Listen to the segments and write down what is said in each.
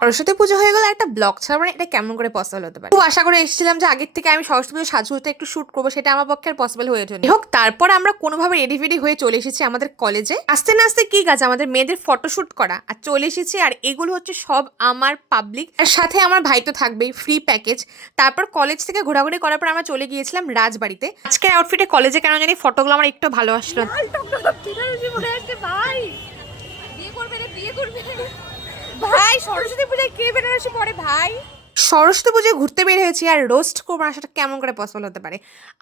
সরস্বতী পুজো হয়ে গেল, একটা ব্লগ ছাড়া মানে এটা কেমন করে পসিবল হতে পারে? খুব আশা করে এসেছিলাম যে আগের থেকে আমি সরস্বতী পুজো সাজুগুজুটা একটু শুট করবো, সেটা আমার পক্ষে আর পসিবল হয়ে ওঠেনি। হোক, তারপর আমরা কোনোভাবে রেডি ফেডি হয়ে চলে এসেছি আমাদের কলেজে। আস্তে না আস্তে কি কাজ, আমাদের মেয়েদের ফটোশুট করা, আর চলে এসেছি। আর এগুলো হচ্ছে সব আমার পাবলিক, আর সাথে আমার ভাই তো থাকবেই, ফ্রি প্যাকেজ। তারপর কলেজ থেকে ঘোরাঘুরি করার পর আমরা চলে গিয়েছিলাম রাজবাড়িতে। আজকের আউটফিটে কলেজে কেন জানি ফটোগুলো আমার একটু ভালো আসলো। ভাই বিয়ে করবে রে, বিয়ে করবে ভাই। সরস্বতী পূজায় কে বেনারসি পরে ভাই? সরস্বতী পুজোয় ঘুরতে বের হয়েছি আর রোস্ট করবো না, সেটা কেমন করে পসিবল হতে পারে?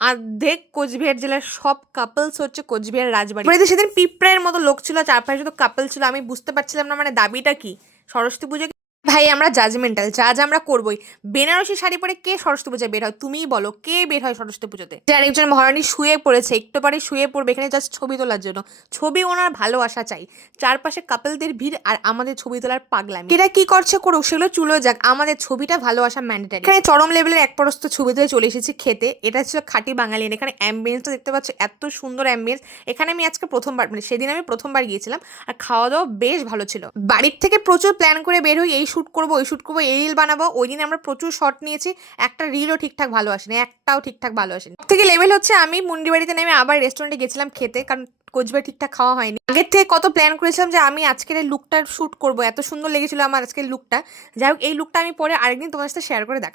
আর দেখ, কোচবিহার জেলার সব কাপলস হচ্ছে কোচবিহার রাজবাড়ি। মানে সেদিন পিঁপড়ের মতো লোক ছিল, চারপাশে শুধু কাপল ছিল। আমি বুঝতে পারছিলাম না মানে দাবিটা কি। সরস্বতী পুজো ভাই আমরা জাজমেন্টাল, জাজ আমরা করবোই। বেনারসি শাড়ি পরে কে সরস্বতী পুজোয় বের হয়? তুমিই বলো, কে বের হয় সরস্বতী পুজোতে? যে আরেকজন মহারানী শুয়ে পড়েছে, একটু পরে শুয়ে পড়বে এখানে জাস্ট ছবি তোলার জন্য। ছবি ওনার ভালোবাসা চাই, চারপাশে কাপলদের ভিড় আর আমাদের ছবি তোলার পাগলামি। এরা কি করছে করুক, সেগুলো চুলো যাক, আমাদের ছবিটা ভালোবাসা ম্যান্ডেটারি। এখানে চরম লেভেলের এক পরস্ত ছবি তুলে চলে এসেছি খেতে। এটা ছিল খাঁটি বাঙালি। এখানে অ্যাম্বিয়েন্সটা দেখতে পাচ্ছ, এত সুন্দর অ্যাম্বিয়েন্স। এখানে আমি আজকে প্রথমবার, মানে সেদিন আমি প্রথমবার গিয়েছিলাম, আর খাওয়া দাওয়া বেশ ভালো ছিল। বাড়ির থেকে প্রচুর প্ল্যান করে বের হই, এই শ্যুট করবো, ওই শ্যুট করবো, এই রিল বানাবো। ওই দিন আমরা প্রচুর শট নিয়েছি, একটা রিলও ঠিকঠাক ভালো আসেনি, একটাও ঠিকঠাক ভালো আসেনি। সব থেকে লেভেল হচ্ছে আমি মুন্ডিবাড়িতে নেমে আবার রেস্টুরেন্টে গেছিলাম খেতে, কারণ কোচবিহার ঠিকঠাক খাওয়া হয়নি। আগের থেকে কত প্ল্যান করেছিলাম যে আমি আজকের এই লুকটার শ্যুট করবো, এত সুন্দর লেগেছিল আমার আজকের লুকটা। যাই হোক, এই লুকটা আমি পরে আরেকদিন তোমার সাথে শেয়ার করে দেখ।